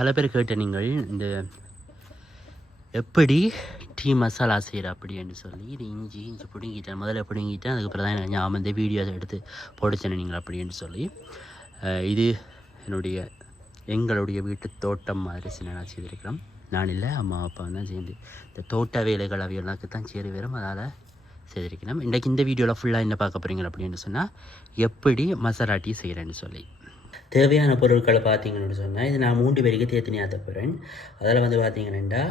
பல பேர் கேட்ட நீங்கள் இந்த எப்படி டீ மசாலா செய்கிற அப்படின்னு சொல்லி இது இஞ்சி பிடுங்கிட்டேன், முதல்ல பிடுங்கிட்டேன். அதுக்கப்புறம் தான் எனக்கு ஞாபகம் இந்த வீடியோஸை எடுத்து போடுச்சேன் நீங்கள் அப்படின்னு சொல்லி. இது எங்களுடைய வீட்டு தோட்டம் மாதிரி சின்ன செய்திருக்கிறோம். நான் இல்லை, அம்மா அப்பா தான் சேர்ந்து இந்த தோட்ட வேலைகள் அவைகளுக்கு தான் சேரி வரும், அதால் செய்திருக்கிறோம். இன்றைக்கு இந்த வீடியோவில் ஃபுல்லாக என்ன பார்க்க போகிறீங்க அப்படின்னு சொன்னால் எப்படி மசாலா டீ செய்கிறேன்னு சொல்லி. தேவையான பொருட்களை பார்த்தீங்கன்னு சொன்னால் இது நான் 3 பேருக்கு தேத்தனி ஆற்ற போகிறேன். அதில் வந்து பார்த்தீங்கன்னா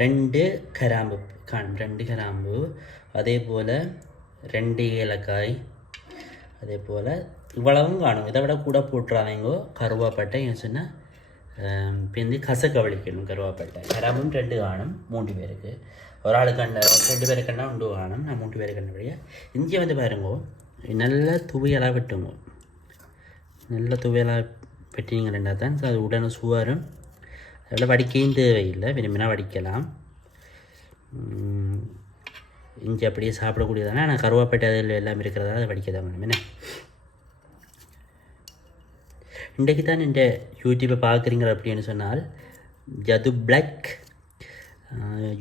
2 கிராம்பு காணும், 2 கிராம்பு, அதே போல் 2 ஏலக்காய், அதே போல் இவ்வளவும் காணும். இதை விட கூட போட்டுறாதீங்கோ. கருவாப்பட்டை ஏன் சொன்னால் இப்போ கசக்கவழிக்கணும். கருவாப்பட்டை கிராம்பும் 2 காணும் 3 பேருக்கு. ஒரு ஆள் கண்ட 2 பேருக்கு கண்டா 1 காணும். நான் 3 பேருக்கு கண்டபடியே இஞ்சி வந்து பாருங்கோ, நல்லா துவையலாக வெட்டுங்கோ. நல்ல துவையலாக வெட்டினீங்க ரெண்டா தான் அது உடனே சுவாரும். அதில் வடிக்கையும் தேவையில்லை, விரும்பினா வடிக்கலாம். இஞ்சி அப்படியே சாப்பிடக்கூடியதானே. ஆனால் கருவாப்பட்டை அதில் எல்லாம் இருக்கிறதா அதை வடிக்க தான் வேணும். என்ன இன்றைக்கு தான் இந்த யூடியூப்பை பார்க்குறீங்க அப்படின்னு சொன்னால் ஜது பிளாக்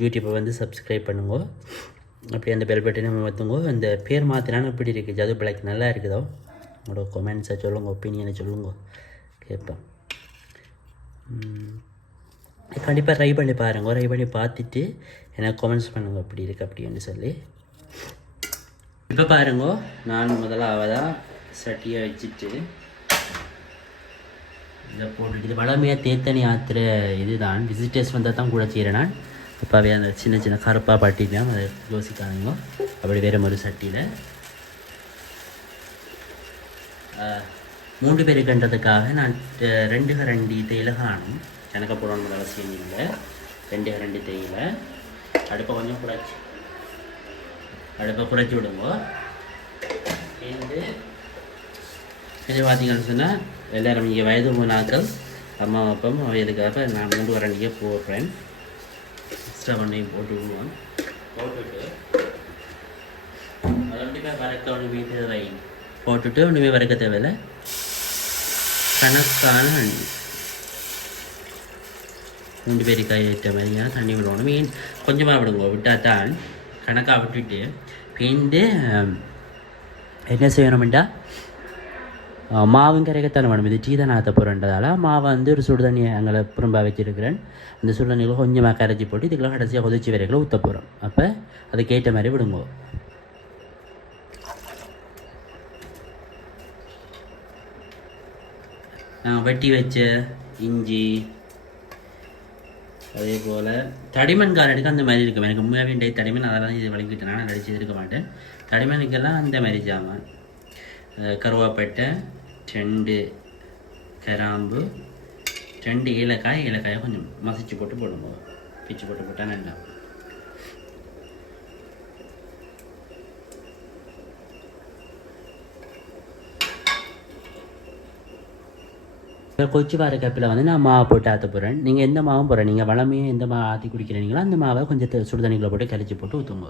யூடியூப்பை வந்து சப்ஸ்கிரைப் பண்ணுங்க. அப்படி அந்த பெல் பட்டனை மாற்றுங்கோ. அந்த பேர் மாற்றினாலும் இப்படி இருக்குது, ஜது பிளாக் நல்லா இருக்குதோ. உங்களோட கொமெண்ட்ஸை சொல்லுங்க, ஒப்பீனியனை சொல்லுங்க, கேட்பேன். கண்டிப்பாக ட்ரை பண்ணி பாருங்க. ட்ரை பண்ணி பார்த்துட்டு எனக்கு கொமெண்ட்ஸ் பண்ணுங்க அப்படி இருக்குது அப்படின்னு சொல்லி. இப்போ பாருங்க, நான் முதலாவதாக சட்டியை வச்சுட்டு இதை போட்டுட்டு, இது வளமையாக தேத்தனி ஆற்றுற இது தான். விசிட்டர்ஸ் வந்தால் தான் கூட செய்கிறேன் நான். அப்போவே அந்த சின்ன சின்ன கருப்பாக பட்டிலாம் அதை யோசிக்காதீங்க. அப்படி வேறு ஒரு சட்டியில் 3 பேருக்குன்றதுக்காக நான் 2 கரண்டி தேயிலை காணும். எனக்கு போடணும் அவசியம் இல்லை. 2 கரண்டி தேயிலை. அடுப்பை கொஞ்சம் குறைச்சி விடுங்க. இது பார்த்தீங்கன்னு சொன்னால் எல்லோரும் இங்கே வயது மூணாக்கள் அம்மா அப்பம் வயதுக்காக நான் 3 கரண்டியை போடுறேன். எக்ஸ்ட்ரா பண்ணையும் போட்டு விடுவோம். போட்டுட்டு கண்டிப்பாக வறக்க ஒன்றுமே தேவை. போட்டுட்டு ஒன்றுமே வறக்க தேவையில்லை. கணக்கான தண்ணி 3 பேருக்கு ஏற்ற மாதிரியான தண்ணி விடணும். மீன் கொஞ்சமாக விடுங்க. விட்டால் தான் கணக்காக விட்டுட்டு பிண்டு என்ன செய்யணும்டா மாவும் கரைக்கத்தானே வேணும். இது டீ தான் ஆற்ற போகிறன்றதால மாவை வந்து ஒரு சுடு தண்ணியை அங்கே புறம்பா வச்சுருக்கிறேன். அந்த சுடு தண்ணியில் கொஞ்சமாக கரைச்சி போட்டு இதுக்கெல்லாம் கடைசியாக கொதிச்சு வரைகளை ஊற்ற போகிறோம். அப்போ அதுக்கேற்ற மாதிரி விடுங்க. வெட்டி வச்ச இஞ்சி, அதே போல் தடிமன் காரடிக்கு அந்த மாதிரி இருக்கும். எனக்கு உண்மையாகவே வேண்டிய தடிமன், அதெல்லாம் இது வலிக்கிட்டேன். நான் அடிச்சு இருக்க மாட்டேன். தடிமனுக்கெல்லாம் அந்த மாதிரி ஜாமான். கருவாப்பட்டை, 2 கிராம்பு, 2 ஏலக்காயை கொஞ்சம் மசிச்சு போட்டு போடுங்க. பிச்சு போட்டால் நல்லா. கொச்சி வர கப்பில் வந்து நான் மாவை போட்டு ஆற்ற போகிறேன். நீங்கள் எந்த மாவும் போடுறேன், நீங்கள் வளமையாக எந்த மாவை ஆற்றி குடிக்கிறீங்களோ அந்த மாவை கொஞ்சம் சுடு தண்ணிகளை போட்டு கரைச்சி போட்டு ஊற்றுங்க.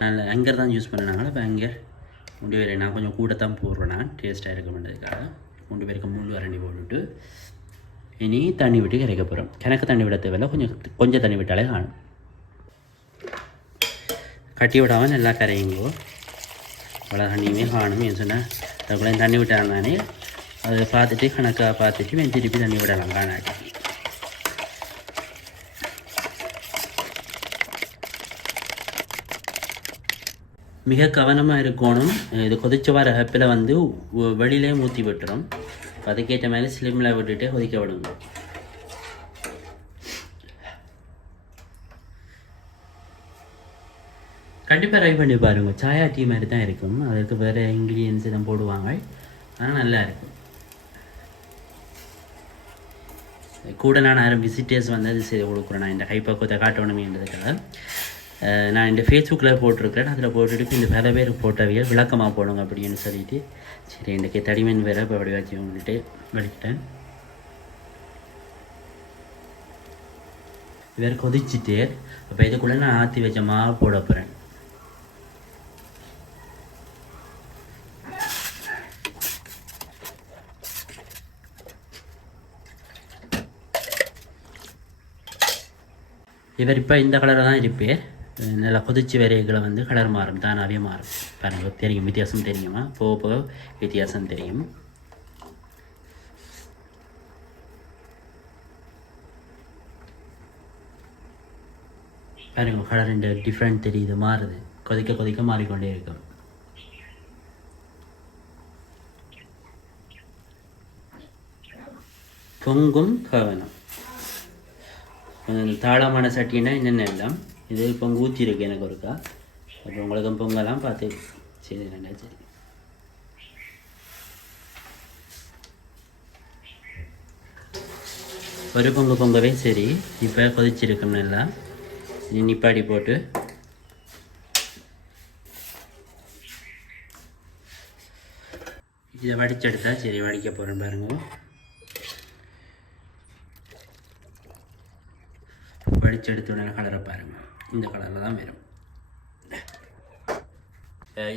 நான் அங்கர் தான் யூஸ் பண்ணினாங்களா. இப்போ அங்கர் 3 பேர் நான் கொஞ்சம் கூட தான் போடுறேன். நான் டேஸ்ட்டாக இருக்க மாட்டதுக்காக 3 பேருக்கு 3 கரண்டி போட்டுவிட்டு இனி தண்ணி விட்டு கரைக்க போகிறோம். கிணக்கு தண்ணி விட தேவையில்லை, கொஞ்சம் தண்ணி விட்டாலே காணும். கட்டி விடாமல் நல்லா கரையுங்கோ. அவ்வளோ தண்ணியுமே காணும். ஏன்னு சொன்னால் அதுக்குள்ளே தண்ணி விட்டாங்கனானே அதை பார்த்துட்டு கணக்காக பார்த்துட்டு திருப்பி தண்ணி விடலாம் காணாட்டி. மிக கவனமாக இருக்கணும். இது கொதிச்ச வர ஹப்பில் வந்து வெளியிலே ஊற்றி விட்டுரும். அதுக்கேற்ற மாதிரி ஸ்லிம்மில் விட்டுட்டு கொதிக்க விடுங்க. கண்டிப்பாக ட்ரை பண்ணி பாருங்கள். சாயா டீ மாதிரி தான் இருக்கும். அதுக்கு வேறு இன்க்ரீடியன்ஸ் எல்லாம் போடுவாங்க, ஆனால் நல்லா இருக்கும். கூட நான் யாரும் விசிட்டர்ஸ் வந்து அது செய்து கொடுக்குறேன். நான் இந்த கைப்பக்குவத்தை காட்டணுமேன்றதுக்காக நான் இந்த ஃபேஸ்புக்கில் போட்டிருக்கிறேன். அதில் போட்டுட்டு இந்த பல பேர் போட்டவையை விளக்கமாக போடுங்க அப்படின்னு சொல்லிட்டு, சரி இன்றைக்கி தடிமன் வேறு இப்போ அப்படி வச்சு உங்கள்கிட்ட வலிக்கிட்டேன். வேறு கொதிச்சுட்டு அப்போ இதுக்குள்ளே நான் ஆற்றி வச்ச மாவு போட போகிறேன். இவர் இப்போ இந்த கலரில் தான் இருப்பார். நல்லா கொதிச்சு வரைகளை வந்து கலர் மாறும், தானாகவே மாறும். பாருங்க தெரியும், வித்தியாசம் தெரியுமா? போக போக வித்தியாசம் தெரியும். பாருங்க கலர் ரெண்டு டிஃப்ரெண்ட் தெரியுது, மாறுது, கொதிக்க கொதிக்க மாறிக்கொண்டே இருக்கும். பொங்கும் கவனம். தாளமான சட்டின்னா என்னென்ன எல்லாம் இது பொங்கு ஊற்றி இருக்கு எனக்கு ஒருக்கா. அப்போ உங்களுக்கும் பொங்கலாம் பார்த்து சரி ரெண்டா சரி. ஒரு பொங்கு பொங்கவே சரி. இப்போ கொதிச்சிருக்கும் நல்லா. நிப்பாடி போட்டு இதை வடிச்செடுத்தா சரி. வடிக்க போகிறேன் பாருங்க. வடிச்செடுத்த உடனே கலரை பாருங்கள், இந்த கலரில் தான் வரும்.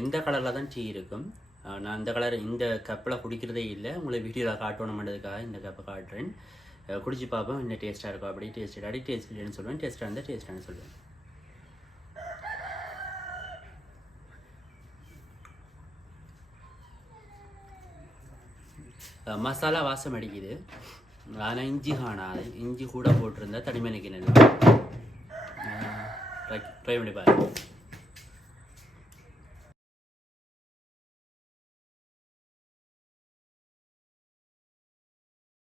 இந்த கலரில் தான் டீ இருக்கும். நான் இந்த கலர் இந்த கப்பில் குடிக்கிறதே இல்லை, உங்களை வீடியோவில் காட்டணுமென்றதுக்காக இந்த கப்பை காட்டுறேன். குடிச்சு பார்ப்போம் என்ன டேஸ்ட்டாக இருக்கும். அப்படி டேஸ்ட் இல்லைன்னு சொல்லுவேன், டேஸ்ட்டாக இருந்தால் டேஸ்ட்டானு சொல்லுவேன். மசாலா வாசம் அடிக்குது, ஆனால் இஞ்சி காணாது. இஞ்சி கூட போட்டிருந்தா தனிமணிக்கு நல்லா ட்ரை பண்ணி பாருங்கள்.